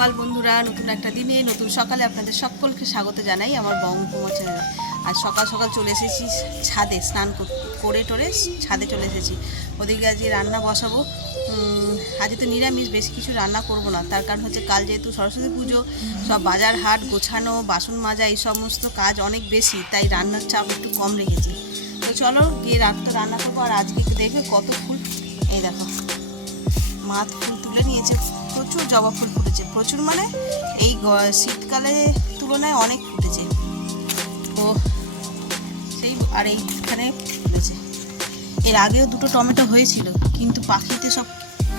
সকাল বন্ধুরা, নতুন একটা দিনে নতুন সকালে আপনাদের সকলকে স্বাগত জানাই আমার বঙ্গকুমার চ্যানেলে। আজ সকাল সকাল চলে এসেছি ছাদে, স্নান করে টোরে ছাদে চলে এসেছি। ওদিকে আজকে রান্না বসাবো। আজ তো নিরামিষ, বেশি কিছু রান্না করব না, তার কারণ হচ্ছে কাল যেহেতু সরস্বতী পুজো, সব বাজার হাট গোছানো, বাসন মাজা, এই সমস্ত কাজ অনেক বেশি, তাই রান্নার চাপ একটু কম রেখেছি। তো চলো গিয়ে রাতটা রান্না করবো। আর আজকে একটু দেখবে কত ফুল, এই দেখো মাথ ফুল তুলে নিয়েছে, প্রচুর জবা ফুল ফুটেছে, প্রচুর মানে এই শীতকালে তুলনায় অনেক ফুটেছে। তো সেই আর এইখানে ফুটেছে। এর আগেও দুটো টমেটো হয়েছিল, কিন্তু পাখিতে সব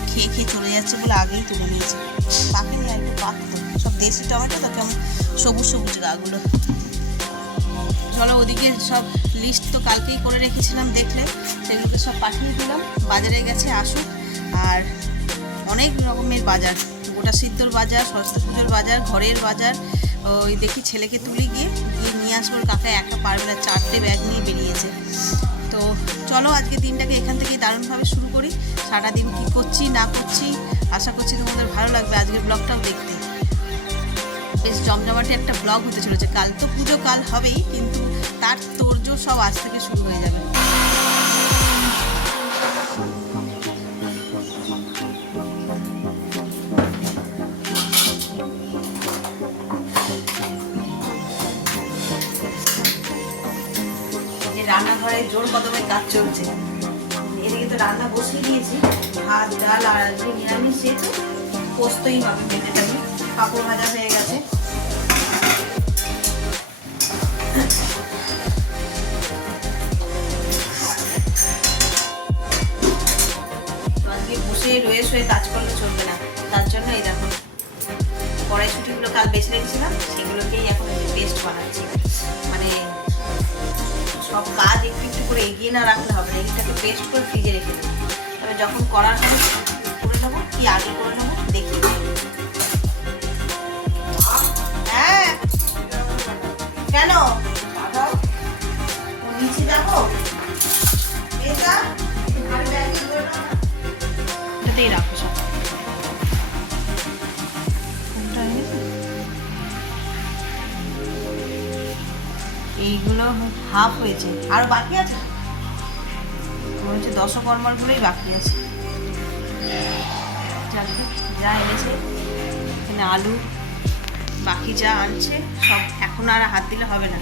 খেয়ে খেয়ে চলে যাচ্ছে বলে আগেই তুলে নিয়েছে। পাখি নিয়ে একটু পাকতো, সব দেশি টমেটো তো কেমন সবুজ সবুজ গাগুলো। চলো ওদিকে সব লিস্ট তো কালকেই করে রেখেছিলাম, দেখলে সেগুলোকে সব পাঠিয়ে দিলাম। বাজারে গেছে আসুক। আর অনেক রকমের বাজার, গোটা সিদ্ধর বাজার, সরস্বতী পুজোর বাজার, ঘরের বাজার। ওই দেখি ছেলেকে তুলে গিয়ে নিয়ে আসবো, কাকা একা পারবে না, 4টে ব্যাগ নিয়ে বেরিয়েছে। তো চলো আজকে দিনটাকে এখান থেকেই দারুণভাবে শুরু করি। সারাদিন কী করছি না করছি, আশা করছি তোমাদের ভালো লাগবে আজকের ব্লগটাও দেখতে। বেশ জমজমাটে একটা ব্লগ হতে চলেছে। কাল তো পুজো, কাল হবেই, কিন্তু তার তোড়জোড় সব আজ থেকে শুরু হয়ে যাবে। রান্নাঘরে জোর কদমে কাজ চলছে। এদিকে তো রান্না বসিয়ে দিয়েছি, ভাত ডাল, আর আজকে নিরামিষ যেহেতু পোস্তই হবে পেটেটাকে। পাঁপড় ভাজা হয়ে গেছে। আজকে বসে রয়ে শুয়ে কাজ করলে চলবে না, তার জন্য এই দেখো কড়াইশুঁটিগুলো কাল বেছে রেখেছিলাম, সেগুলোকেই এখন পেস্ট বানাচ্ছি। মানে সব কাজ একটু একটু করে এগিয়ে না রাখলে হবে না, এটাকে পেস্ট করে ফ্রিজে রেখে দেবো। তবে যখন করার হবে করে নেবো, কি আগে করে নেবো দেখি। হ্যাঁ কেন নিচে যাবো, এটাতেই রাখো সব। এইগুলো হাফ হয়েছে, আরো বাকি আছে, হচ্ছে দশকর্মারগুলোই বাকি আছে। যা এনেছে এখানে আলু, বাকি যা আনছে সব এখন আর হাত দিলে হবে না,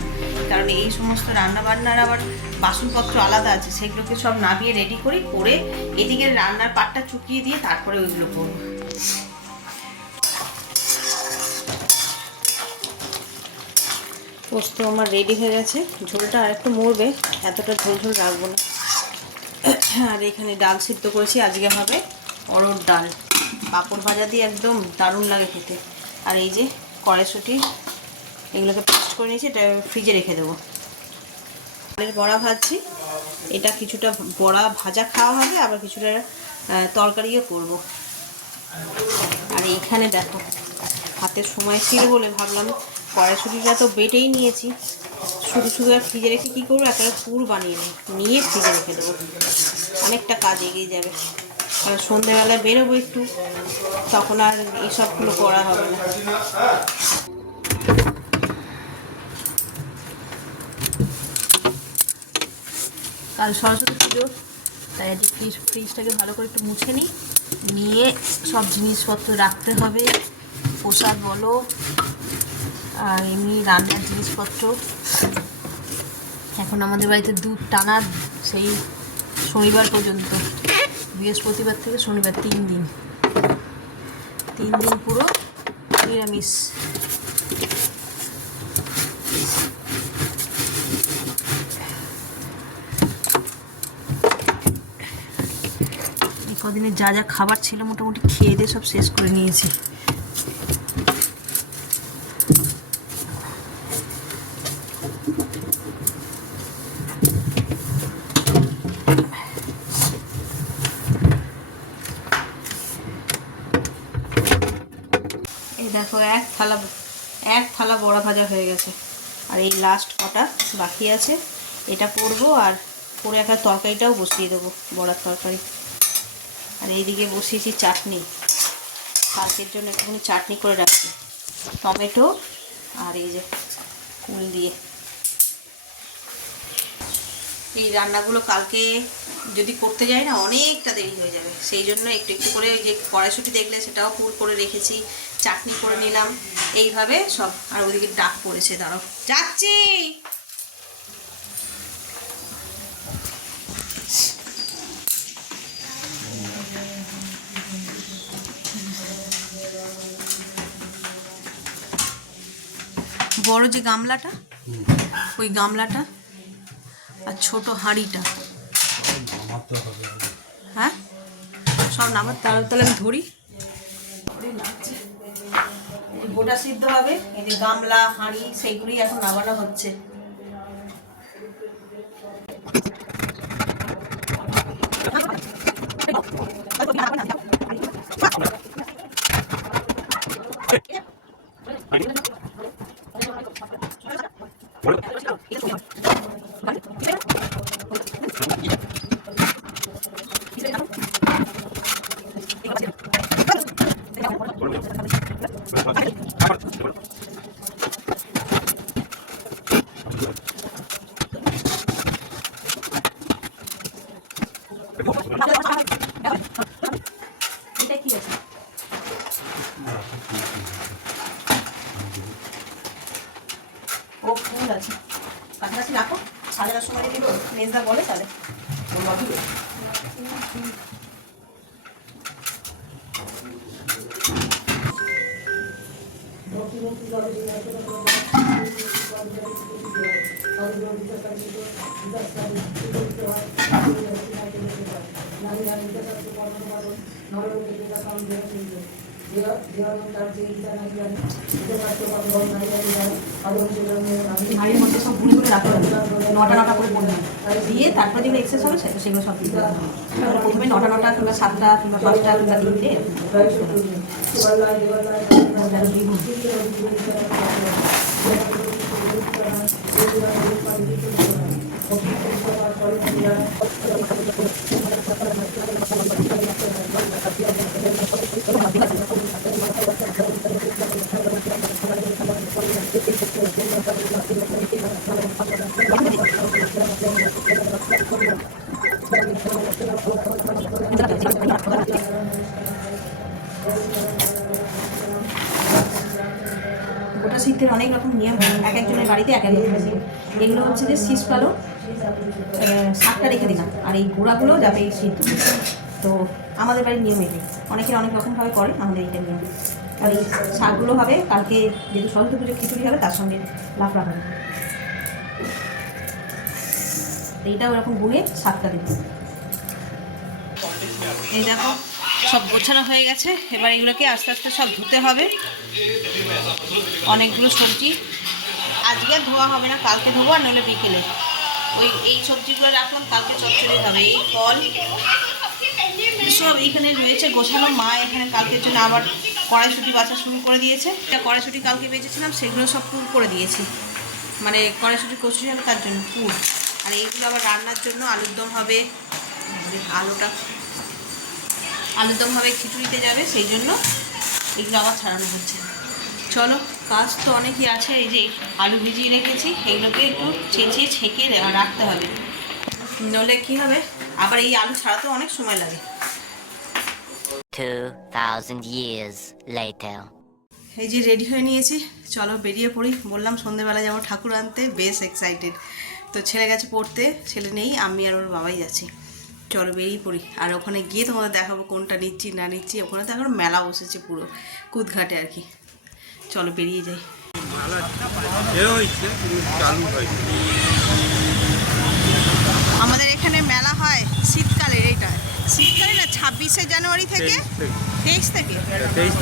কারণ এই সমস্ত রান্না বান্নার আবার বাসনপত্র আলাদা আছে, সেগুলোকে সব নামিয়ে রেডি করে এদিকে রান্নার পাটটা চুকিয়ে দিয়ে তারপরে ওইগুলো করবো। পোস্ত আমার রেডি হয়ে গেছে, ঝোলটা আর একটু মরবে, এতটা ঝোল ঝোল রাখবো না। আর এখানে ডাল সিদ্ধ করেছি, আজকে হবে অরহর ডাল, পাঁপড় ভাজা দিয়ে একদম দারুণ লাগে খেতে। আর এই যে কড়াইশুঁটি, এগুলোকে পেস্ট করে নিয়েছি, এটা ফ্রিজে রেখে দেবো। ডালের বড়া ভাজছি, এটা কিছুটা বড়া ভাজা খাওয়া হবে, আবার কিছুটা তরকারিও করব। আর এইখানে দেখো হাতের সময় ছিল বলে ভাবলাম কড়াইশুঁটিটা তো বেটেই নিয়েছি, শুধু আর ফ্রিজে রেখে কী করবো, একটা পুর বানিয়ে নিয়ে ফ্রিজে রেখে দেবো, অনেকটা কাজ এগিয়ে যাবে। কারণ সন্ধ্যেবেলায় বেরোবো একটু, তখন আর এইসবগুলো করা হবে না। কাল সরস্বতী পুজো, তাই আজকে ফ্রিজটাকে ভালো করে একটু মুছে নিয়ে সব জিনিসপত্র রাখতে হবে, প্রসাদ বলো আর এমনি রান্নার জিনিসপত্র। এখন আমাদের বাড়িতে দুধ টানা সেই শনিবার পর্যন্ত, বৃহস্পতিবার থেকে শনিবার 3 দিন পুরো নিরামিষ। কদিনে যা যা খাবার ছিল মোটামুটি খেয়ে দিয়ে সব শেষ করে নিয়েছি। এই দেখো এক থালা বড়া ভাজা হয়ে গেছে, আর এই লাস্ট কটা বাকি আছে, এটা করবো। আর করে একটা তরকারিটাও বসিয়ে দেবো, বড়ার তরকারি। আর এইদিকে বসিয়েছি চাটনি, কালকের জন্য একটুখানি চাটনি করে রাখছি, টমেটো আর এই যে কুল দিয়ে। এই রান্নাগুলো কালকে যদি করতে যাই না অনেকটা দেরি হয়ে যাবে, সেই জন্য একটু একটু করে ওই যে কড়াইশুঁটি দেখলে সেটাও পুর করে রেখেছি, চাটনি করে নিলাম এইভাবে সব। আর ওদিকে ডাক পড়েছে, দাঁড়াও যাচ্ছি। বড় যে গামলাটা, ওই গামলাটা আর ছোট হাঁড়িটা, হ্যাঁ সব নামার। তাহলে আমি ধরি, গোটা সিদ্ধ হবে। এই যে গামলা হাঁড়ি সেইগুলি এখন নামানো হচ্ছে। এটা কি আছে? ও ফুল আছে, কাছাকাছি রাখো, সাজানোর সময় যদি মেজদা বলে তাহলে। হাড়ির মধ্যে সব গুঁড়ি করে রাখতে হবে, নটা করে বললাম দিয়ে তারপর যেগুলো এক্সেস হবে সেগুলো সব দিতে হবে। প্রথমে নটা কিংবা 7টা কিংবা 5টা কিংবা 3টে। গোটা সিদ্ধের অনেক রকম নিয়ম, এক একজনের বাড়িতে এক এক রকম। এগুলো হচ্ছে যে শীষ পালো শাকটা রেখে দিলাম, আর এই গুঁড়াগুলো যাবে এই সিদ্ধ। তো আমাদের বাড়ির নিয়ম এটাই, অনেকের অনেক রকমভাবে করে, আমাদের এইটা নিয়ম। আর এই শাকগুলো হবে কালকে যেহেতু সরস্বতী পুজো খিচুড়ি হবে তার সঙ্গে লাফড়া হবে, এইটাও এরকম গুঁড়ে শাকটা দেবো। এই দেখো সব গোছানো হয়ে গেছে, এবার এগুলোকে আস্তে আস্তে সব ধুতে হবে। অনেকগুলো সবজি আজকে ধোয়া হবে না, কালকে ধোবো, আর নইলে বিকেলে। এই সবজিগুলো রাখলাম, কালকে চচ্চড়ি হবে। এই ফল সব এইখানে রয়েছে গোছানো। মা এখানে কালকের জন্য আবার কড়াইশুঁটি বাছা শুরু করে দিয়েছে। কড়াইশুঁটি কালকে বেঁচেছিলাম সেগুলো সব পুর করে দিয়েছি, মানে কড়াইশুঁটি কচুরি হবে তার জন্য পুর। আর এইগুলো আবার রান্নার জন্য আলুর দম হবে, আলুর দম হবে, খিচুড়িতে যাবে, সেই জন্য এগুলো আবার ছাড়ানো হচ্ছে। চলো, কাজ তো অনেকই আছে। এই যে আলু ভিজিয়ে রেখেছি, এগুলোকে একটু ছেঁচিয়ে ছেঁকে রাখতে হবে, নইলে কী হবে আবার এই আলু ছাড়াতেও অনেক সময় লাগে। 2000 years later. এই যে রেডি হয়ে নিয়েছি, চলো বেরিয়ে পড়ি। বললাম সন্ধেবেলা যাবো ঠাকুর আনতে, বেশ এক্সাইটেড। তো ছেলে গেছে পড়তে, ছেলে নেই, আমি আর ওর বাবাই যাচ্ছি। চলো বেরিয়ে পড়ি, আর ওখানে গিয়ে তোমাদের দেখাবো কোনটা নিচ্ছি না নিচ্ছি। ওখানে তো এখন মেলা বসেছে পুরো কুদঘাটে আর কি। চলো বেরিয়ে যাই। আমাদের এখানে মেলা হয় শীতকালে, এইটা শীতকালে না, 26শে জানুয়ারি থেকে 23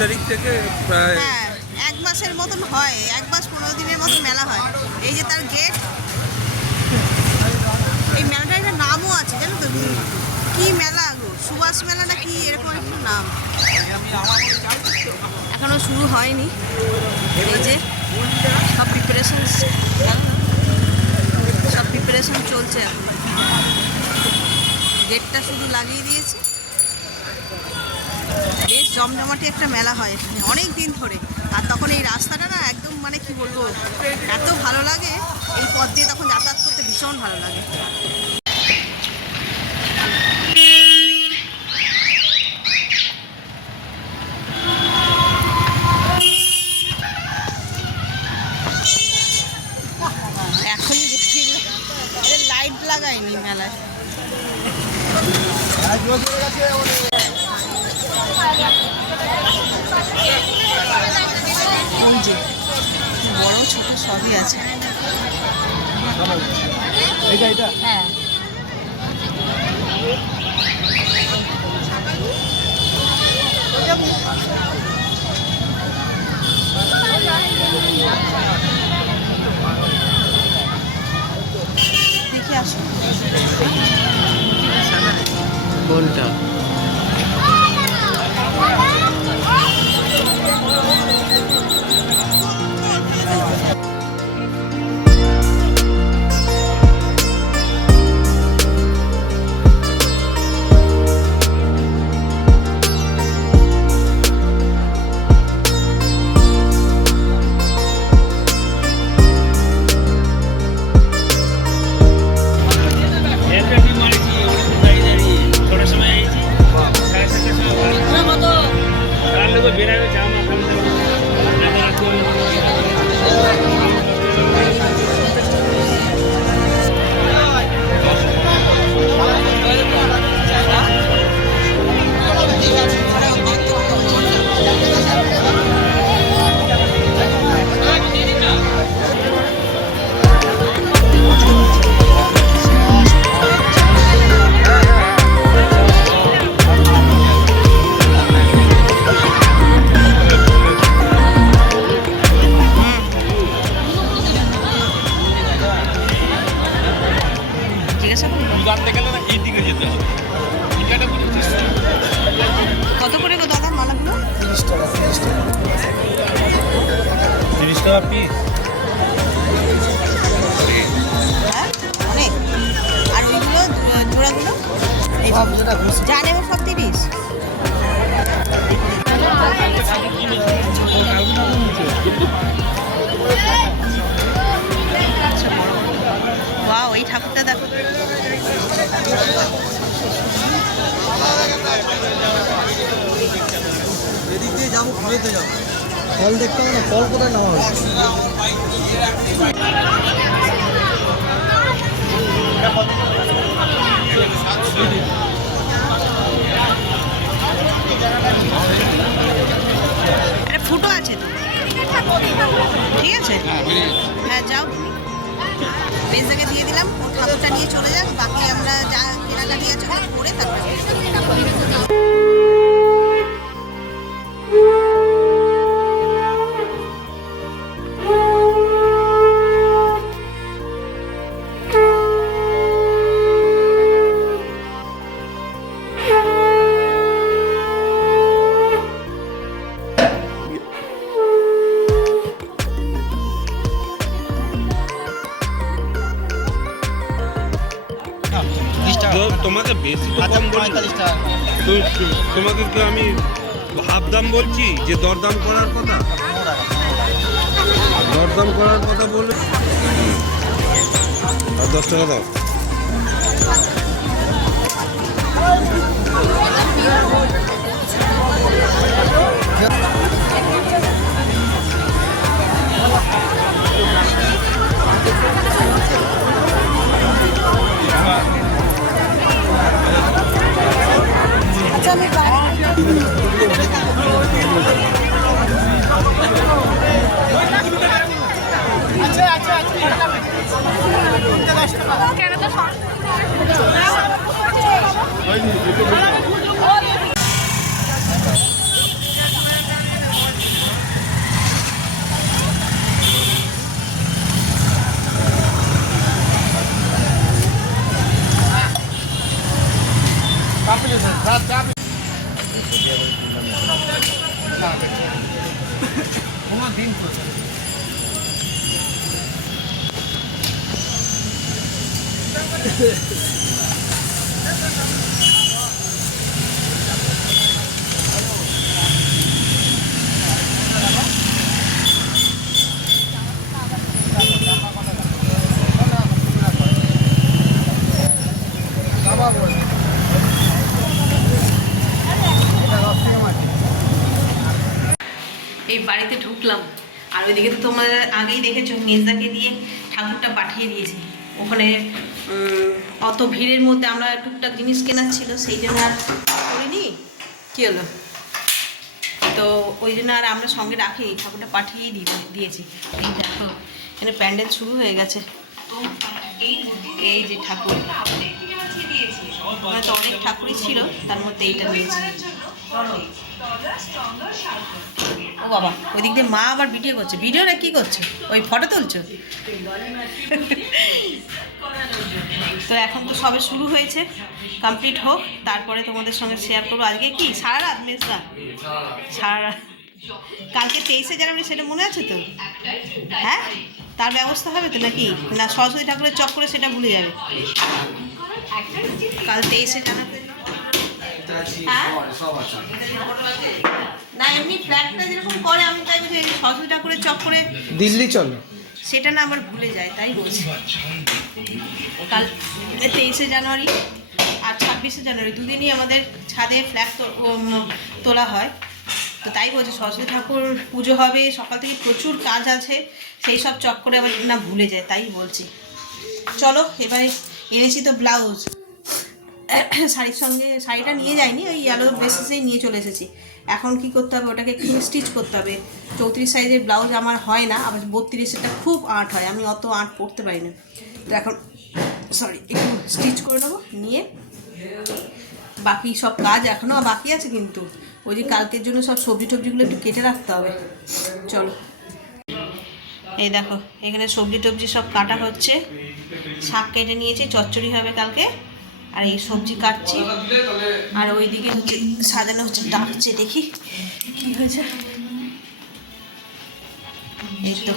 তারিখ থেকে হ্যাঁ, 1 মাসের মতন হয়, 1 মাস 15 দিনের মতন মেলা হয়। এই যে তার গেট, এই মেলাটার একটা নামও আছে জানো তো, কি মেলা গো, সুভাষ মেলা না কি এরকম একটা নাম, এখনো শুরু হয়নি। এই যে সব প্রিপারেশন চলছে এখন। গেটটা শুধু লাগিয়ে দিয়েছে, বেশ জমজমাটি একটা মেলা হয় এখানে অনেক দিন ধরে। আর তখন এই রাস্তাটা না একদম মানে কি বলবো, এত ভালো লাগে, এই পথ দিয়ে তখন যাতায়াত করতে ভীষণ ভালো লাগে। এখনই দেখছি লাইট লাগায়নি মেলায়। বড় ছোট সবই আছে। হ্যাঁ দেখি আসুন কোনটা? কত করে গো দাদা মালাগুলো? 30 টাকা। 30 টাকা পিস। হ্যাঁ অনেক। আর ওইগুলো জোড়াগুলো সব যেটা খুশি। যা নেবো সব 30। ওয়াও, এই ঠাকুরটা দেখো। এদিক দিয়ে যাবো, ঘুরেতে যাবো। ফল দেখতে হবে না, ফল কোথায় নেওয়া হয়েছে? একটা ফুটো আছে তো, ঠিক আছে। হ্যাঁ যাও, বেজাকে দিয়ে দিলাম, ও ঠাকুরটা নিয়ে চলে যাক, বাকি আমরা যা কেনাকাটি আছে ওগুলো করে তারপরে। তোমাকে বেশি তো কম বলি, তোমাকে কি আমি হাফ দাম বলছি যে দরদাম করার কথা? দরদাম করার কথা বললে আর 10 টাকা দাও। এই বাড়িতে ঢুকলাম, আর ওইদিকে তো তোমরা আগেই দেখেছো মেজদাকে দিয়ে ঠাকুরটা পাঠিয়ে দিয়েছি। ওখানে অত ভিড়ের মধ্যে আমরা টুকটাক জিনিস কেনার ছিল, সেই জন্য আর করিনি। কী হলো, তো ওই জন্য আর আমরা সঙ্গে রাখি, ঠাকুরটা পাঠিয়েই দিয়েছি। এই দেখো এখানে প্যান্ডেল শুরু হয়ে গেছে। এই যে ঠাকুর, ওখানে তো অনেক ঠাকুরই ছিল, তার মধ্যে এইটা নিয়েছি। ও বাবা, ওই দিক দিয়ে মা আবার ভিডিও করছে। ভিডিওটা কি করছো, ওই ফটো তুলছো? তো এখন তো সবে শুরু হয়েছে, কমপ্লিট হোক, তারপরে তোমাদের সঙ্গে শেয়ার করবো। আজকে কি সারা রাত মেজদা? সারা রাত। কালকে 23শে জানুয়ারি, সেটা মনে আছে তো? হ্যাঁ, তার ব্যবস্থা হবে তো নাকি? না সরস্বতী ঠাকুরের চক্করে সেটা ভুলে যাবে? কাল 23শে জানুয়ারি। হ্যাঁ না, এমনি ফ্ল্যাটটা যেরকম করে আমি তাই বলছি, সরস্বতী ঠাকুরের চক্করে দিল্লি চলো, সেটা না আবার ভুলে যায়, তাই বলছি। কাল 23শে জানুয়ারি আর 26শে জানুয়ারি দুদিনই আমাদের ছাদে ফ্ল্যাগ তোলা হয়। তো তাই বলছি, সরস্বতী ঠাকুর পুজো হবে, সকাল থেকে প্রচুর কাজ আছে, সেই সব চক্করে আবার না ভুলে যায়, তাই বলছি। চলো এবারে এনেছি তো ব্লাউজ, শাড়ির সঙ্গে শাড়িটা নিয়ে যাইনি, ওই ইয়েলো বেসিসেই নিয়ে চলে এসেছি। এখন কি করতে হবে, ওটাকে একটু স্টিচ করতে হবে। 34 সাইজের ব্লাউজ আমার হয় না, আবার 32-এরটা খুব আঁট হয়, আমি অত আঁট পরতে পারি না। তো এখন একটু স্টিচ করে নেবো, নিয়ে বাকি সব কাজ এখনও বাকি আছে, কিন্তু ওই যে কালকের জন্য সব সবজি টবজিগুলো একটু কেটে রাখতে হবে। চলো, এই দেখো এখানে সবজি টবজি সব কাটা হচ্ছে, শাক কেটে নিয়েছি, চচ্চড়ি হবে কালকে, আর এই সবজি কাটছি, আর ওইদিকে হচ্ছে সাজানো হচ্ছে, ডাকছে, দেখি কি হয়েছে। এই তো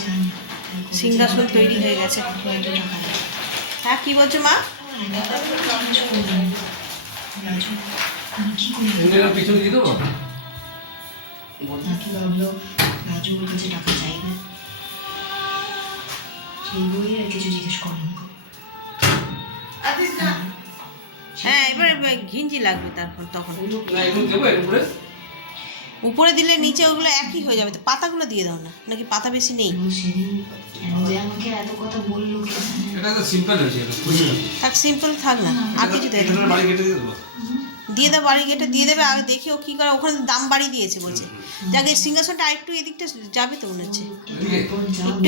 সিংহাসন তৈরি হয়ে গেছে। হ্যাঁ কি বলছো মা? পিছনে দিয়ে দেবো। নাকি ভাবলো রাজু ওর কাছে টাকা চাইবে, সেই বই আর কিছু জিজ্ঞেস করেনি। হ্যাঁ এবার ঘিঞ্জি লাগবে, তারপর তখন উপরে দিলে নিচে ওগুলো একই হয়ে যাবে। তো পাতাগুলো দিয়ে দাও না, নাকি পাতা বেশি নেই? সেদিন কেন যে আমাকে এত কথা বললো কে জানে। এটা তো সিম্পল হয়েছে, থাক, সিম্পল থাক না, আর কিছু দিয়ে দাও। বাড়ি কেটে দিয়ে দেবো। দিয়ে দাও, বাড়ি গেটে দিয়ে দেবে। আগে দেখি ও কী করে, ওখানে দাম বাড়িয়ে দিয়েছে বলছে। যাকে সিংহাসনটা আরেকটু এদিকটা যাবে তো মনে হচ্ছে, একটু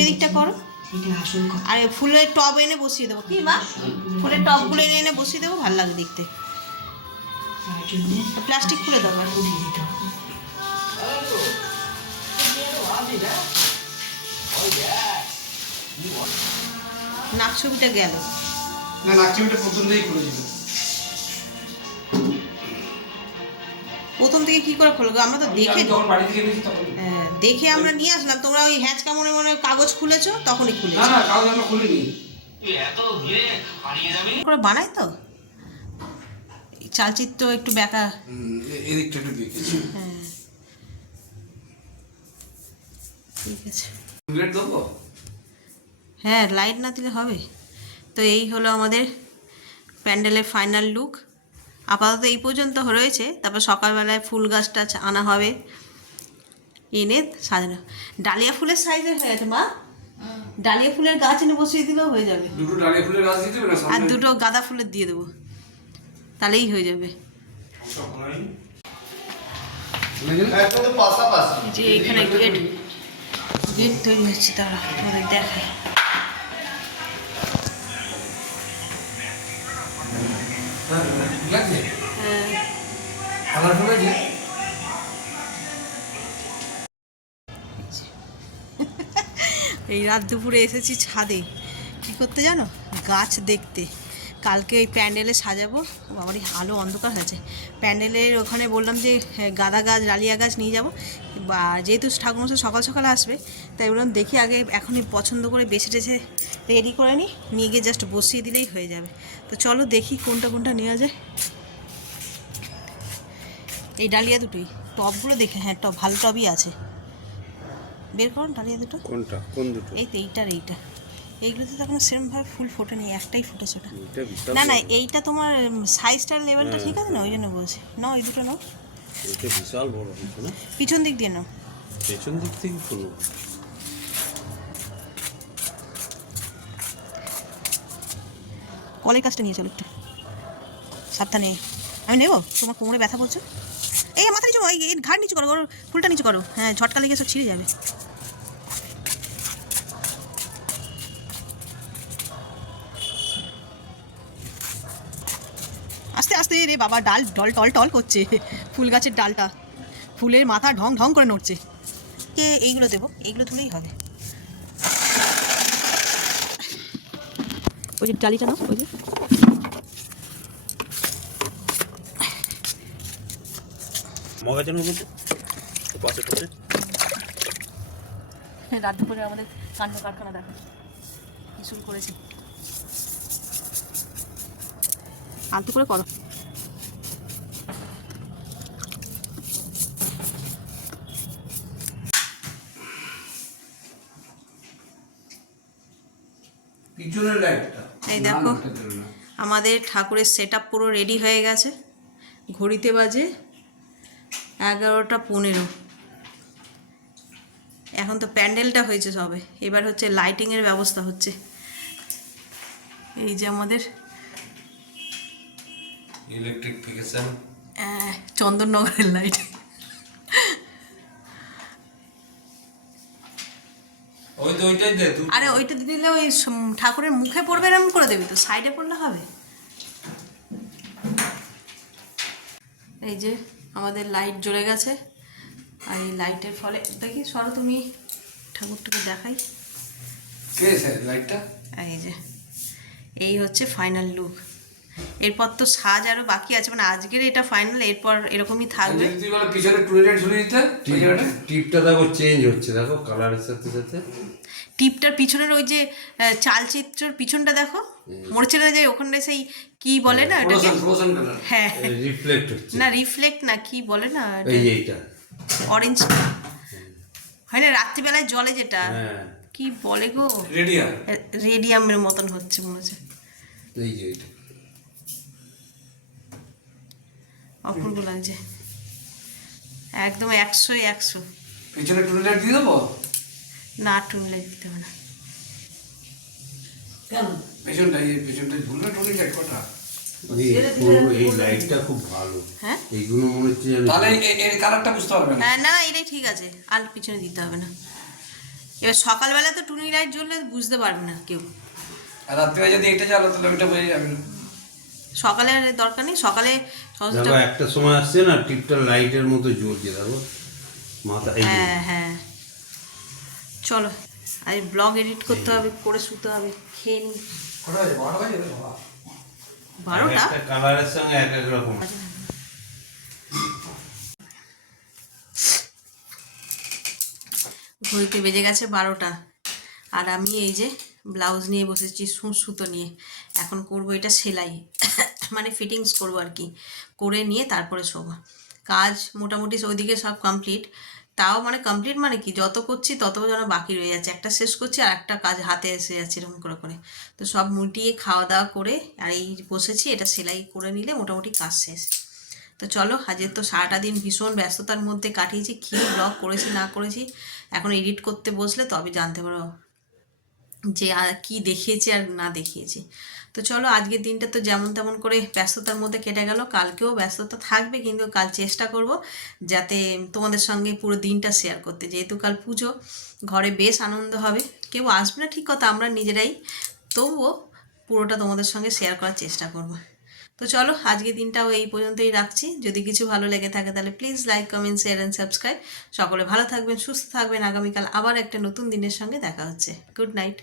এদিকটা করো। সেটা আসল কথা। আর ফুলের টব এনে বসিয়ে দেবো, কি মা? ফুলের টবগুলো এনে এনে বসিয়ে দেবো, ভালো লাগে দেখতে। তার জন্যে প্লাস্টিক খুলে দেবো আর উঠিয়ে দিতে হবে। নাক ছবিটা গেল না, নাচিমটা প্রথম থেকেই করেছিল। প্রথম থেকে কি করে খুলবো? আমরা তো দেখে যখন বাড়ি থেকে নিয়েছি তখন। হ্যাঁ, দেখে আমরা নিয়ে আসলাম, তোমরা ওই হ্যাঁচকা মনে মনে কাগজ খুলেছো, তখনই না খুলেছো। না, কাগজ আমরা খুলিনি। করে বানাই তো এই চালচিত্র একটু বেঁকা। এদিকটা একটু দেখেছি। হ্যাঁ ঠিক আছে। প্লেট দেবো? হ্যাঁ, লাইট না দিলে হবে। তো এই হলো আমাদের প্যান্ডেলের ফাইনাল লুক। আপাতত এই পর্যন্ত রয়েছে, তারপর সকালবেলায় ফুল গাছটা আনা হবে, এনে সাজানো। ডালিয়া ফুলের সাইজের হয়ে গেছে মা, ডালিয়া ফুলের গাছ এনে বসিয়ে দিলেও হয়ে যাবে। দুটো ডালিয়া ফুলের গাছ দিয়ে দেবে না? আর দুটো গাঁদা ফুলের দিয়ে দেবো, তাহলেই হয়ে যাবে। যে এখানে গেট তৈরি হচ্ছে, তারা তোমাদের দেখায়। এই রাত দুপুরে এসেছি ছাদে, কী করতে জানো? গাছ দেখতে। কালকে ওই প্যান্ডেলে সাজাবো। বাবারই আলো অন্ধকার হয়েছে। প্যান্ডেলের ওখানে বললাম যে গাঁদা গাছ, ডালিয়া গাছ নিয়ে যাব, বা যেহেতু ঠাকুরমশাই সকাল সকাল আসবে, তাই বললাম দেখি আগে এখনই পছন্দ করে বেছে টেছে রেডি করে নিয়ে গিয়ে জাস্ট বসিয়ে দিলেই হয়ে যাবে। তো চলো দেখি কোনটা কোনটা নেওয়া যায়। এই ডালিয়া দুটোই, টবগুলো দেখে, হ্যাঁ টব ভালো টবই আছে, বের করুন ডালিয়া দুটো। কোনটা? কোন দুটো? এই তো এইটার এইটা, এইগুলোতে তো এখন সেরকমভাবে ফুল ফোটেনি, একটাই ফুটেছে ওটা। না না, এইটা তোমার সাইজটার লেভেলটা ঠিক আছে না, ওই জন্য বলছি। নাও এই দুটো নাও, এটা বিশাল বড়, পিছন দিক দিয়ে নাও। পেছন দিক থেকে খুলবো। কলের কাজটা নিয়ে চলো একটু সাবধানে। আমি নেবো, তোমার কোমরে ব্যথা বলছো। এই মাথা নিচু, এই ঘাড় নিচু করো, ফুলটা নিচু করো। হ্যাঁ, ঝটকা লেগে সব ছিঁড়ে যাবে। আস্তে আস্তে রে বাবা, ডাল ডল টল টল করছে ফুল গাছের ডালটা, ফুলের মাথা ঢং ঢং করে নড়ছে। কে এইগুলো দেবো, এইগুলো তুলেই হবে। ওই যে ডালিটা নাও, ওই যে মগাজন বলতে পাশে পাশে রাত দুপুরে আমাদের কাণ্ড কারখানা দেখো কি শুরু করেছি। আলতু করে করো। পিছনের লাইটটা এই দেখো আমাদের ঠাকুরের সেট আপ পুরো রেডি হয়ে গেছে। ঘড়িতে বাজে 11:15। এখন তো প্যান্ডেলটা হয়েছে সবে, এবার হচ্ছে লাইটিংয়ের ব্যবস্থা হচ্ছে। এই যে আমাদের ইলেকট্রিফিকেশন চন্দননগরের লাইট। ওই তো ওইটাই দে তুই। আরে ওইটা দিলে ওই ঠাকুরের মুখে পড়বে, এরকম করে দেবি তো, সাইডে পড়লে হবে। এই যে আমাদের লাইট জ্বলে গেছে, আর এই লাইটের ফলে দেখি সরো তুমি, ঠাকুরটাকে দেখাই। কে স্যার লাইটটা? এই যে এই হচ্ছে ফাইনাল লুক। এরপর তো সাজ আরও বাকি আছে, মানে আজকের এটা ফাইনাল, এরপর এরকমই থাকবে। তুই বলে পিছনে টুইলেট ঝুলিয়ে দিতে, টিপটা দেখো চেঞ্জ হচ্ছে, দেখো কালারের সাথে সাথে। টিপটার পিছনের ওই যে চালচিত্রের পিছনটা দেখো, মরছে না যে ওখানে সেই কি বলে না এটাকে, হ্যাঁ রিফ্লেক্ট হচ্ছে না, রিফ্লেক্ট না, কি বলে না, এই এইটা অরেঞ্জ হয় না, রাত্রিবেলায় জলে যেটা, কি বলে গো, রেডিয়াম, রেডিয়ামের মতন হচ্ছে মনে হচ্ছে। এই যে এইটা অপূর্ব লাগছে একদম, 100-100। পিছনে টুইলেট দিয়ে দেবো না, টুনলাইট দিতে হবে না। পেছনটা ঝুললে টুইলেট কটা? এই লাইটটা খুব ভালো। হ্যাঁ এইগুলো মনে হচ্ছে তাহলে এর কালারটা বুঝতে পারবে না। হ্যাঁ, না এটাই ঠিক আছে, আর পিছনে দিতে হবে না। এবার সকালবেলা তো টুনি লাইট জ্বললে বুঝতে পারবে না কেউ, আর রাত্রে যদি এটা জ্বালো তাহলে ওইটা বোঝা যাবে না। সকালে আর দরকার নেই, সকালে সহজটা। দেখো একটা সময় আসছে না, টিপটা লাইটের মতো জ্বলছে, দেখো মাথা। হ্যাঁ হ্যাঁ, চলো আর ব্লগ এডিট করতে হবে, করে শুতে হবে, খেয়ে নি। 12টা কালারের সঙ্গে এক এক রকম। ঘড়িতে বেজে গেছে 12টা, আর আমি এই যে ব্লাউজ নিয়ে বসেছি, সুতো নিয়ে। এখন করব এটা সেলাই, মানে ফিটিংস করব আর কি, করে নিয়ে তারপরে শোবো। কাজ মোটামুটি ওইদিকে সব কমপ্লিট, তাও মানে কমপ্লিট মানে কি, যত করছি তত যেন বাকি রয়ে যাচ্ছে, একটা শেষ করছি আর একটা কাজ হাতে এসে যাচ্ছে এরকম করে করে। তো সব মুটিয়ে খাওয়া দাওয়া করে আর এই বসেছি, এটা সেলাই করে নিলে মোটামুটি কাজ শেষ। তো চলো, আজকে তো সারাটা দিন ভীষণ ব্যস্ততার মধ্যে কাটিয়েছি, কী ব্লগ করেছি না করেছি, এখন এডিট করতে বসলে তবে জানতে পারো যে কি দেখিয়েছি আর না দেখিয়েছি। তো চলো, আজকের দিনটা তো যেমন তেমন করে ব্যস্ততার মধ্যে কেটে গেল, কালকেও ব্যস্ততা থাকবে, কিন্তু কাল চেষ্টা করব যাতে তোমাদের সঙ্গে পুরো দিনটা শেয়ার করতে, যেহেতু কাল পুজো, ঘরে বেশ আনন্দ হবে। কেউ আসবে না ঠিক কথা, আমরা নিজেরাই, তবুও পুরোটা তোমাদের সঙ্গে শেয়ার করার চেষ্টা করব। তো চলো, আজকের দিনটাও এই পর্যন্তই রাখছি। যদি কিছু ভালো লেগে থাকে তাহলে please like, comment, share and subscribe. সকলে ভালো থাকবেন, সুস্থ থাকবেন। আগামীকাল আবার একটা নতুন দিনের সঙ্গে দেখা হচ্ছে। Good night.